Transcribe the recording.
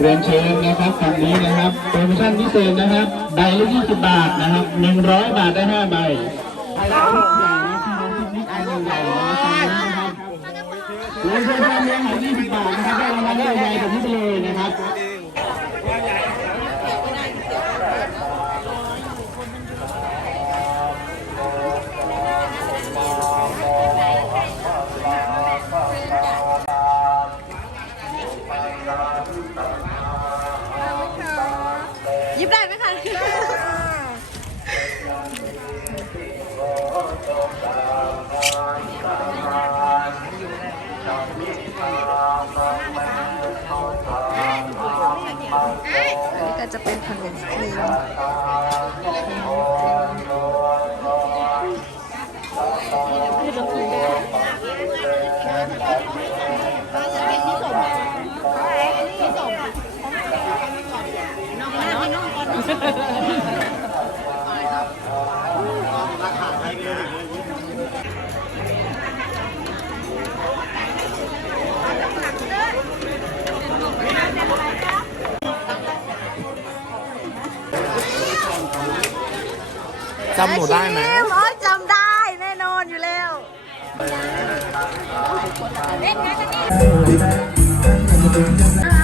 เรียนเชิญนะครับฝั่งนี้นะครับ โปรโมชั่นพิเศษนะครับใบละ20 บาทนะครับ 100 บาทได้ 5 ใบใหญ่นะครับใหญ่นะครับเรียนเชิญท่านเลี้ยงหอย20 บาทนะครับ ได้รางวัลใหญ่ๆแบบนี้ไปเลยนะครับ ยิบได้ไหมคะนี่ก็จะเป็นขนมครีมเจำหนูได้ไหมโอ้ยจำได้แน่นอนอยู่แล้วเ